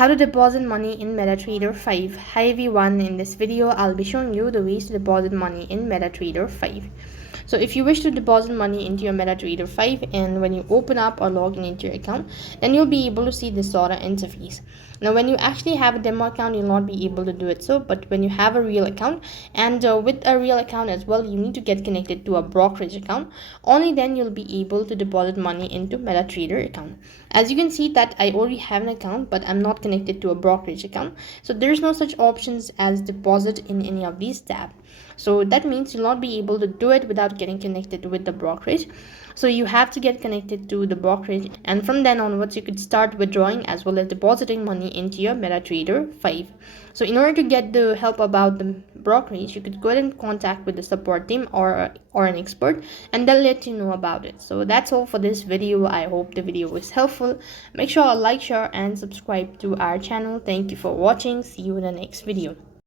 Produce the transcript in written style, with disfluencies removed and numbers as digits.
How to deposit money in Metatrader 5. Hi everyone, in this video I'll be showing you the ways to deposit money in Metatrader 5. So if you wish to deposit money into your Metatrader 5, and when you open up or log in into your account, then you'll be able to see this sort of interface. Now when you actually have a demo account, you'll not be able to do it so, but when you have a real account, and with a real account as well, you need to get connected to a brokerage account. Only then you'll be able to deposit money into Metatrader account. As you can see that I already have an account, but I'm not connected to a brokerage account, so there's no such options as deposit in any of these tabs. So that means you'll not be able to do it without getting connected with the brokerage. So you have to get connected to the brokerage, and from then onwards you could start withdrawing as well as depositing money into your Metatrader 5. So in order to get the help about the brokerage, you could go ahead and contact with the support team or an expert, and they'll let you know about it. So that's all for this video. I hope the video was helpful. Make sure to like, share and subscribe to our channel. Thank you for watching. See you in the next video.